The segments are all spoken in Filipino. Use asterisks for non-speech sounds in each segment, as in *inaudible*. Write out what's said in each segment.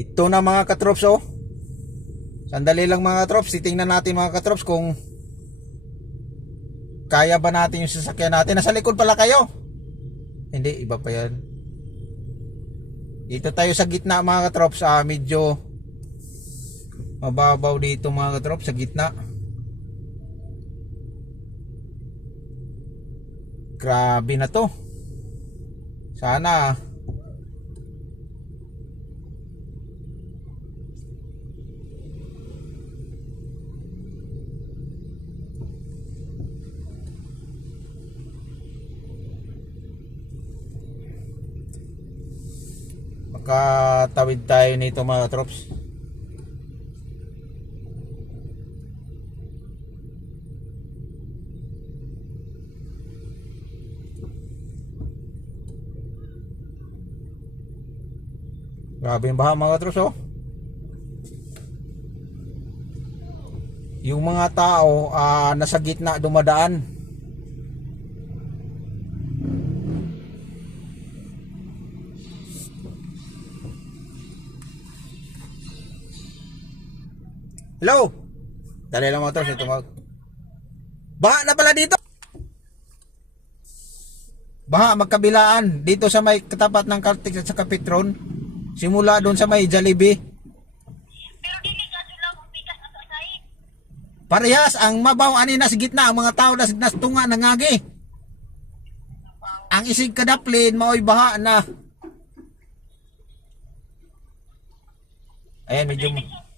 Ito na mga katrops oh. Sandali lang mga katrops. Titingnan natin mga katrops kung kaya ba natin yung sasakyan natin. Nasa likod pala kayo. Hindi, iba pa yan. Dito tayo sa gitna mga katrops. Ah, medyo mababaw dito mga katrops sa gitna. Grabe na to. Sana makatawid tayo nito mga trops. Grabe yung baha mga trops oh. Yung mga tao ah, nasa gitna dumadaan. Hello? Dali lang mga trops, ito mag... Baha na pala dito! Baha magkabilaan dito sa may katapat ng Caltex at sa Kapitron. Simula doon sa may Jollibee. Pero dili ka sila na sa sahig. Parehas ang mabaw ani na sa gitna ang mga tao nas nastunga nangagi. Ang isig kadaplin maoy baha na. Ayan medyo ah.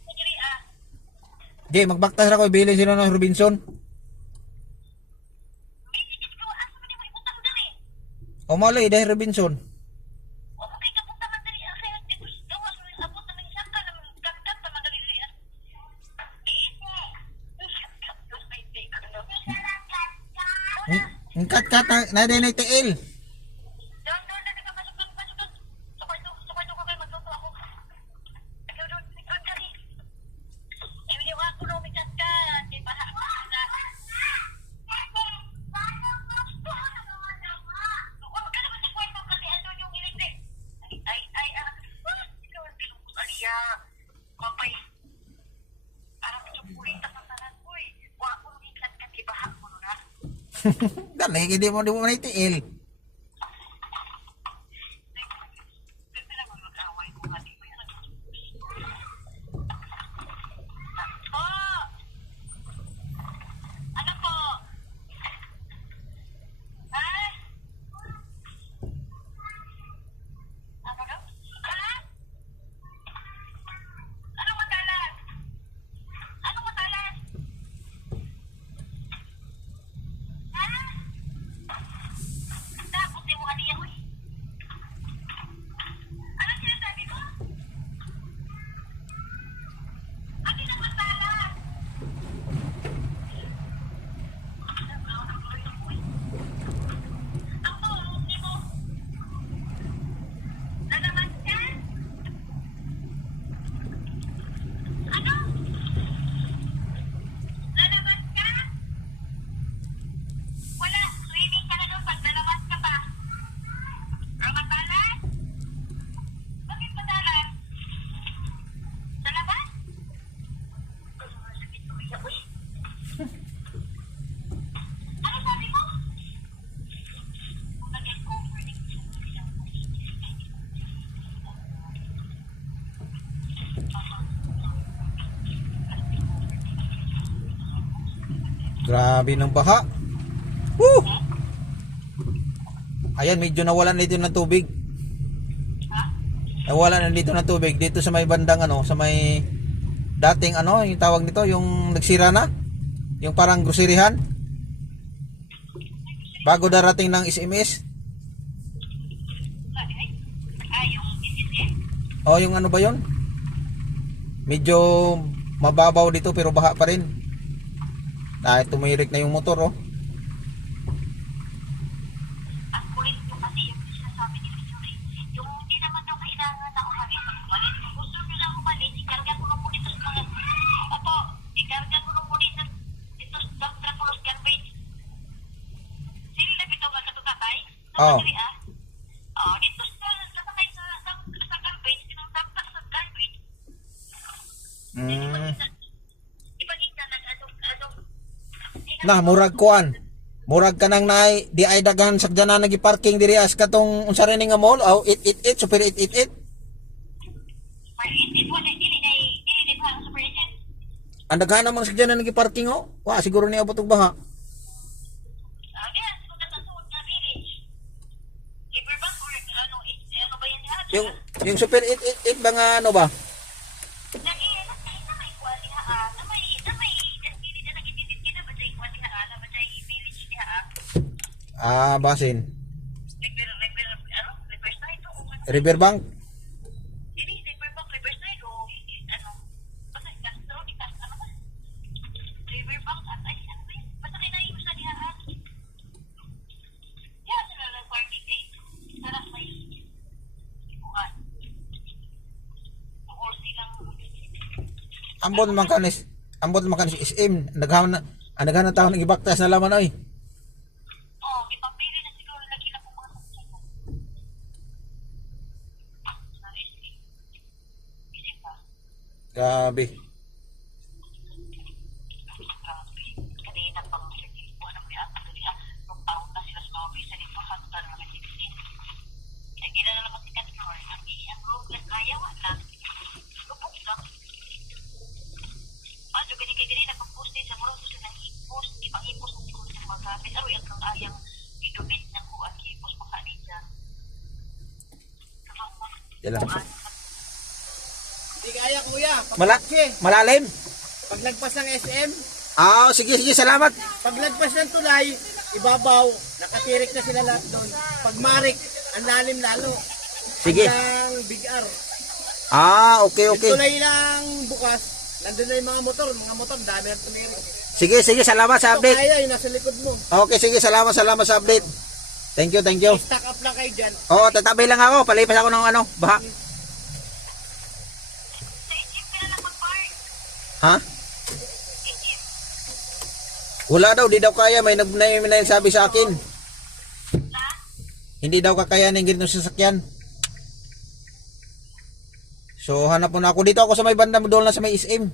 Di magbaktas ra ko bilin sila ng Robinson. O malay dahil Robinson. Ah ah. Ang kat kat na, na din ay tiil. Doon, doon, doon, doon, pasok, pasok, pasok, pasok. Sukay, sukay, sukay, sukay, kayo, magluto ako. Ikaw doon, ikaw dali. Eh, hindi ko ako lumikas ka. Di ba, ha? Huwag ka naman sa kwarto kasi ano yung electric. Ay, ay, ay, ah. Ikaw ang tilungkos, Alia. Papay. Parang medyo purita sa tanan ko eh. Huwag akong lumikas ka, di ba, ha? Ano na? *laughs* Dali hindi mo di mo tiil. Po! Ano po? Ha? Ano daw? Ha? Anong matalas? Anong matalas? Ha? Takot din mo kaniya ko eh. Ano sinasabi mo? Akin ang matalas! Ako, hindi mo. Lalaman ka? Ano? Lalaman ka? Wala, swimming ka na doon pag lalaman ka pa. Ang matalas? Bakit matalas? Sa labas? Sakit ko umiyak, uy. Ano sabi mo? Bakit overnight siya? Grabe ng baha. Woo! Ayan, medyo nawalan dito ng tubig. Nawalan na dito ng tubig dito sa may bandang ano, sa may dating ano, yung tawag nito, yung nagsira na. Yung parang groserihan. Bago darating ng SMS. Ay, yung isis O yung ano ba yon? Medyo mababaw dito pero baha pa rin. Dahil tumirik na yung motor oh. Oh. dito sa sa sakay sa sa, sa garbage, sinong Dr. sa garbage, Mm. Ipagkita nag ano ano. Nah, murag kuan. Murag ka nang nay di ay daghan sagdana nagi-parking diri as katong unsa rin nga mall aw 888 super 888. It it was dili dai dili dai pa super agent. Ang daghan naman sagdana nagi-parking oh. Wa siguro ni abot og baha. Sa sa na it? Yung yung super 888 ba nga ano ba? Ah, basin. River river ano riverside o Riverbank. Dili riverbank riverside o ano basta Castro Castro ano ba? Riverbank at ay ano ba yun? Basta kay naiyo sa diha ha. Ya sila lang parking day. Tara may ibuan. Or silang Ambot man kanis. Ambot man kanis SM. Naghaman na ang daghan na tao nagibaktas na laman oy. Oh, ipapili na siguro lagi na kung mga saksakan. Sa SC. Isip pa. Grabe. Grabe. Kanina pang sige po ano may ako dali ah. Nung taon na sila sa mga bisa dito hanggang mga 16. Kaya gila na naman si Katror. Ang iyang road na kaya wala. Lupok lang. Ano gani kay dili nagpo-post din sa muro sa nang i-post, ibang i-post ng siguro sa mga gamit. Aro yung kang ayang i-donate ng kuan i-post pa kanina. Yan lang. Kaya kuya. Mala malalim. Paglagpas ng SM, Ah, sige sige salamat. paglagpas ng tulay, ibabaw, nakatirik na sila lahat doon. Pag marik, ang lalim lalo. Sige. Ang Big R. Ah, okay Yung okay. tulay lang bukas, nandun na yung mga motor. Mga motor, dami ang tumirik. Sige sige salamat sa Ito update. kaya, yung nasa likod mo. Okay sige salamat salamat sa update. Thank you thank you. Stack up lang kayo dyan. Oo, tatabi lang ako. Palipas ako ng ano, baha. Sa isip ka na lang mag-park. Ha? Wala daw, di daw kaya. May nag may, may sabi sa akin. Na? Hindi daw kakayanin ganito sa sasakyan. So hanap mo na ako dito ako sa may banda mo doon lang sa may SM.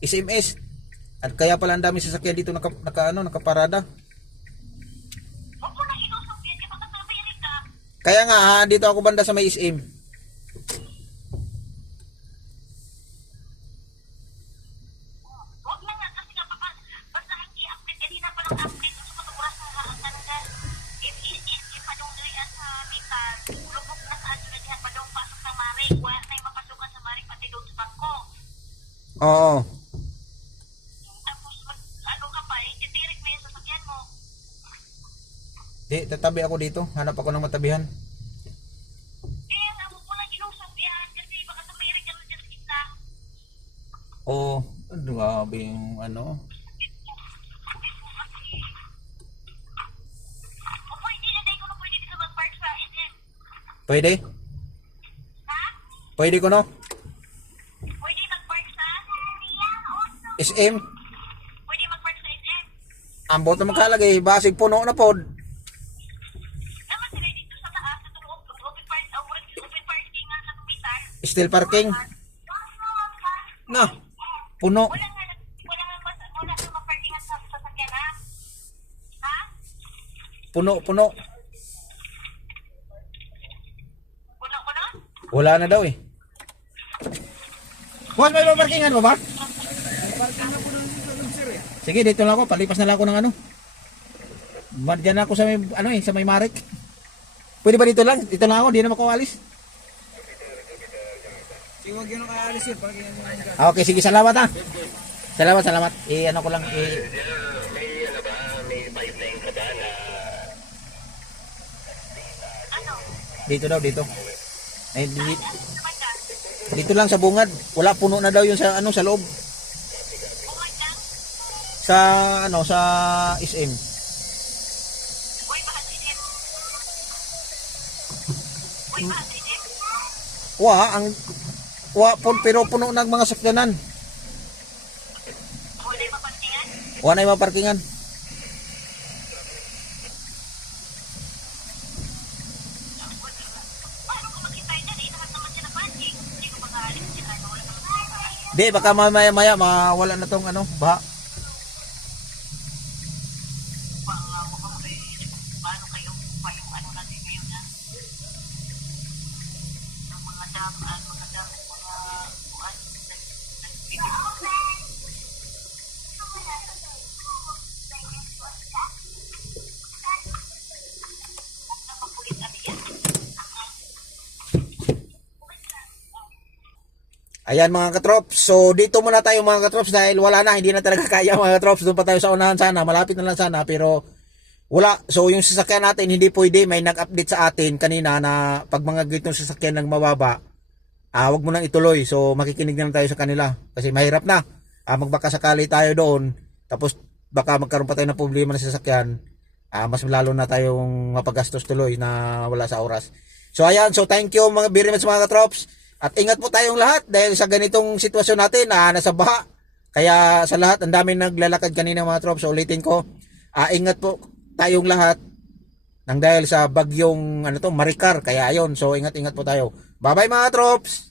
SMS. At kaya pala ang dami sasakyan dito naka, naka ano, nakaparada. Na? Kaya nga ha, dito ako banda sa may SM. Oo. Tapos mag, ano ka pa eh. Titirik mo yung sasakyan mo. Di, tatabi ako dito. Hanap ako ng matabihan. Nga huwag mo lang ilusog yan. Kasi baka tumirik ka na dyan sa kita. Oo. Grabe yung ano. O pwede na dahil ko na pwede dito mag-park sa SM. Pwede? Ha? Pwede ko no? Pwede mag-park sa SM? Pwede mag-park sa SM. Ambot na magkalagay. Basig puno na pod. Naman sila dito sa taas sa tulog. Open park, open, parking sa tumitan. Still parking. Na. Puno. Wala nga, wala nga, wala nga sa sasakyan ha? Ha? Puno, puno. Wala, wala? Wala na daw eh. Boss, may paparkingan mo ba? Sige, dito lang ako. Palipas na lang ako ng ano. Diyan ako sa may, ano eh, sa may Marek. Pwede ba dito lang? Dito lang ako, di na makawalis. Sige, huwag yun ang kaalis yun. Ah, Okay, sige, salamat ha. Salamat, salamat. Eh, ano ko lang, eh, Ano? dito daw, dito. Eh, di- Sa banda? dito lang sa bungad. Wala puno na daw yung sa, ano, sa loob. Sa, ano, sa SM. Uy, mahal si Jem. Uy, mahal si Jem. Wa, ang, wa, pun, pero puno ng mga sakyanan. Wala yung maparkingan? Wala na yung mga parkingan. Paano ko makita yun? Lahat naman siya na parking. Hindi ko mag-aalis siya. Wala naman siya. Di, baka mamaya maya mawala na tong ano, baha. paano kayo pa yung ano natin ngayon na yung mga dam, Ayan mga katrops. So dito muna tayo mga katrops dahil wala na, hindi na talaga *laughs* kaya mga katrops. Doon pa tayo sa unahan sana, malapit na lang sana pero wala. So yung sasakyan natin hindi pwede. May nag-update sa atin kanina na pag mga gitong sasakyan ng mababa, ah wag mo nang ituloy. So makikinig na lang tayo sa kanila kasi mahirap na. Ah, magbaka sakali tayo doon tapos baka magkaroon pa tayo ng problema ng sasakyan. Ah, mas lalo na tayong mapagastos tuloy na wala sa oras. So ayan, so thank you mga very much mga katrops. At ingat po tayong lahat dahil sa ganitong sitwasyon natin na nasa baha. Kaya sa lahat, ang dami naglalakad kanina mga trops. So ulitin ko, ah, ingat po tayong lahat nang dahil sa bagyong ano to, Maricar. Kaya ayun, so ingat-ingat po tayo. Bye-bye mga trops!